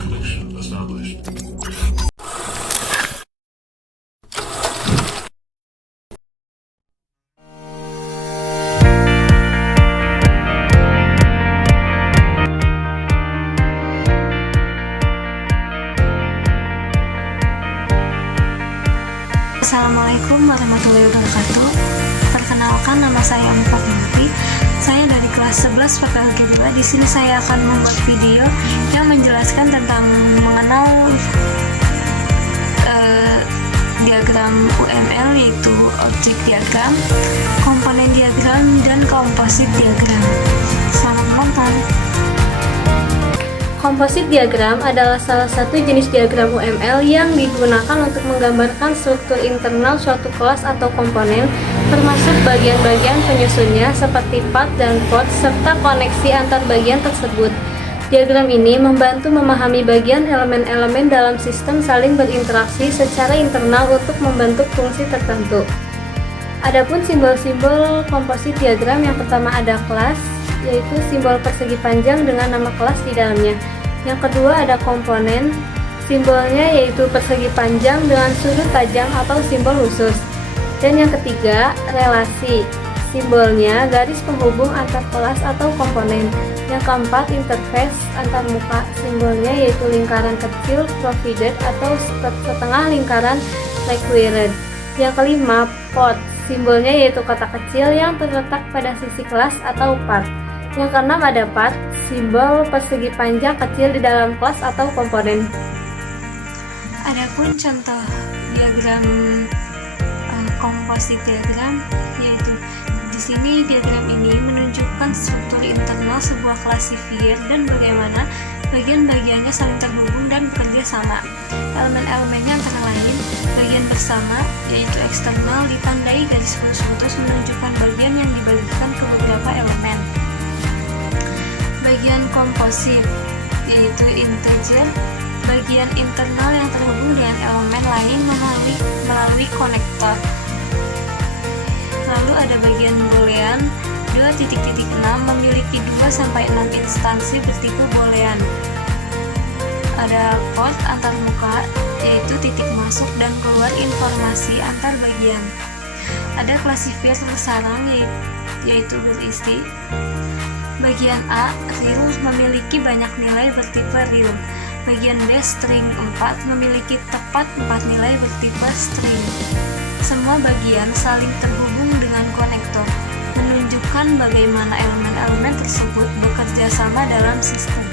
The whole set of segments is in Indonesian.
Connection established. Assalamualaikum warahmatullahi wabarakatuh. Perkenalkan, nama saya Amifa Binti. Saya dari kelas 11 Fakultas 2. Di sini saya akan membuat video yang menjelaskan tentang mengenal diagram UML, yaitu objek diagram, komponen diagram, dan komposit diagram. Selamat menonton. Komposit diagram adalah salah satu jenis diagram UML yang digunakan untuk menggambarkan struktur internal suatu kelas atau komponen, termasuk bagian-bagian penyusunnya seperti part dan port, serta koneksi antar bagian tersebut. Diagram ini membantu memahami bagian elemen-elemen dalam sistem saling berinteraksi secara internal untuk membentuk fungsi tertentu. Adapun simbol-simbol komposit diagram, yang pertama ada kelas, yaitu simbol persegi panjang dengan nama kelas di dalamnya. Yang kedua ada komponen, simbolnya yaitu persegi panjang dengan sudut tajam atau simbol khusus. Dan yang ketiga relasi, simbolnya garis penghubung antar kelas atau komponen. Yang keempat interface antar muka, simbolnya yaitu lingkaran kecil provided atau setengah lingkaran required. Yang kelima port, simbolnya yaitu kotak kecil yang terletak pada sisi kelas atau part. Yang keenam ada part, simbol persegi panjang kecil di dalam kelas atau komponen. Adapun contoh diagram komposit diagram, yaitu di sini diagram ini menunjukkan struktur internal sebuah klasifier dan bagaimana bagian-bagiannya saling terhubung dan bekerja sama. Elemen-elemennya antara lain bagian bersama, yaitu eksternal, ditandai garis putus menunjukkan bagian yang dibagikan ke beberapa elemen. Bagian komposit, yaitu integer, bagian internal yang terhubung dengan elemen lain melalui konektor. Lalu ada bagian boolean, 2.6 memiliki 2-6 instansi bertipe boolean. Ada port antar muka, yaitu titik masuk dan keluar informasi antar bagian. Ada klasifier tersarang, yaitu berisi. Bagian A, real, memiliki banyak nilai bertipe real. Bagian B, string 4, memiliki tepat 4 nilai bertipe string. Semua bagian saling terhubung dengan konektor, menunjukkan bagaimana elemen-elemen tersebut bekerja sama dalam sistem.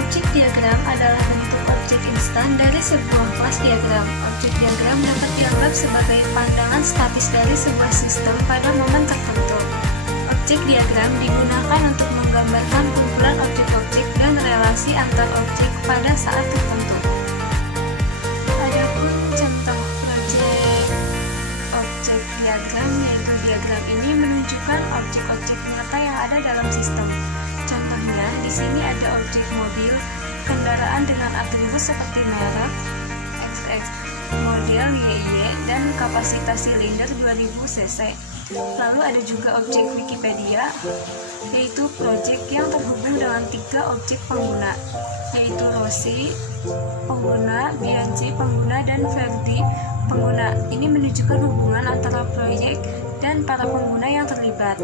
Objek diagram adalah bentuk objek instan dari sebuah kelas diagram. Objek diagram dapat dianggap sebagai pandangan statis dari sebuah sistem pada momen tertentu. Objek diagram digunakan untuk menggambarkan kumpulan objek-objek dan relasi antar objek pada saat tertentu. Adapun contoh objek diagram, yaitu diagram ini menunjukkan objek-objek nyata yang ada dalam sistem. Contohnya, di sini ada objek mobil, kendaraan dengan atribut seperti merek, XX, model YY, dan kapasitas silinder 2000 cc. Lalu ada juga objek Wikipedia, yaitu project yang terhubung dengan 3 objek pengguna, yaitu Rossi, pengguna, Bianchi, pengguna, dan Verdi, pengguna. Ini menunjukkan hubungan antara proyek dan para pengguna yang terlibat.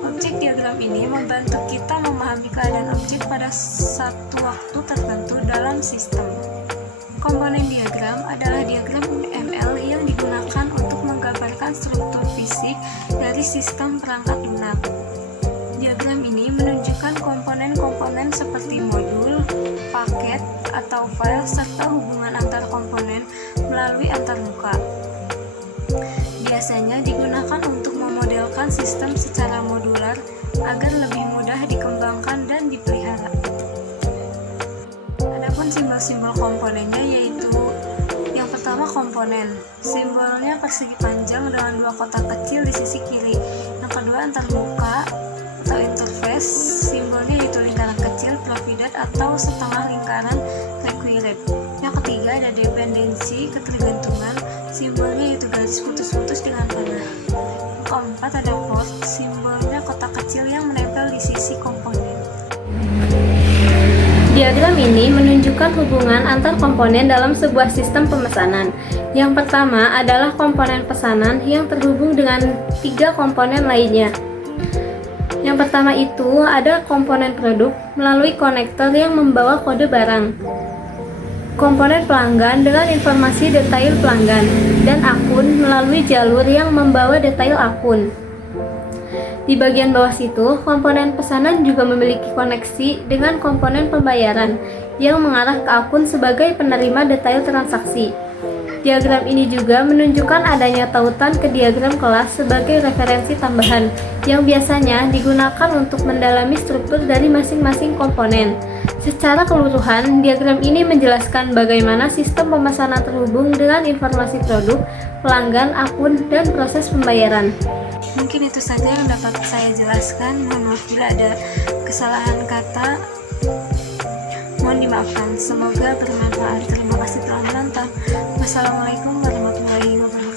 Objek diagram ini membantu kita memahami keadaan objek pada satu waktu tertentu dalam sistem. Komponen diagram adalah diagram UML yang digunakan untuk menggambarkan struktur fisik dari sistem perangkat lunak. Diagram ini menunjukkan komponen-komponen seperti modul, paket, atau file, serta hubungan antar komponen melalui antarmuka. Biasanya digunakan untuk memodelkan sistem secara modular agar lebih mudah dikembangkan dan dipelihara. Adapun simbol-simbol komponennya, yaitu yang pertama komponen, simbolnya persegi panjang dengan 2 kotak kecil di sisi kiri. Yang kedua antarmuka atau interface, simbolnya yaitu lingkaran kecil provided atau setengah lingkaran required. Yang ketiga ada dependensi, ketergantungan, simbolnya yaitu garis putus-putus dengan panah. Keempat ada port, simbolnya kotak kecil yang menempel di sisi komponen. Diagram ini menunjukkan hubungan antar komponen dalam sebuah sistem pemesanan. Yang pertama adalah komponen pesanan yang terhubung dengan 3 komponen lainnya. Yang pertama itu ada komponen produk melalui konektor yang membawa kode barang, komponen pelanggan dengan informasi detail pelanggan, dan akun melalui jalur yang membawa detail akun. Di bagian bawah situ, komponen pesanan juga memiliki koneksi dengan komponen pembayaran yang mengarah ke akun sebagai penerima detail transaksi. Diagram ini juga menunjukkan adanya tautan ke diagram kelas sebagai referensi tambahan yang biasanya digunakan untuk mendalami struktur dari masing-masing komponen. Secara keseluruhan, diagram ini menjelaskan bagaimana sistem pemesanan terhubung dengan informasi produk, pelanggan, akun, dan proses pembayaran. Mungkin itu saja yang dapat saya jelaskan. Mohon maaf bila ada kesalahan kata. Mohon dimaafkan. Semoga bermanfaat. Terima kasih telah menonton. Wassalamualaikum warahmatullahi wabarakatuh.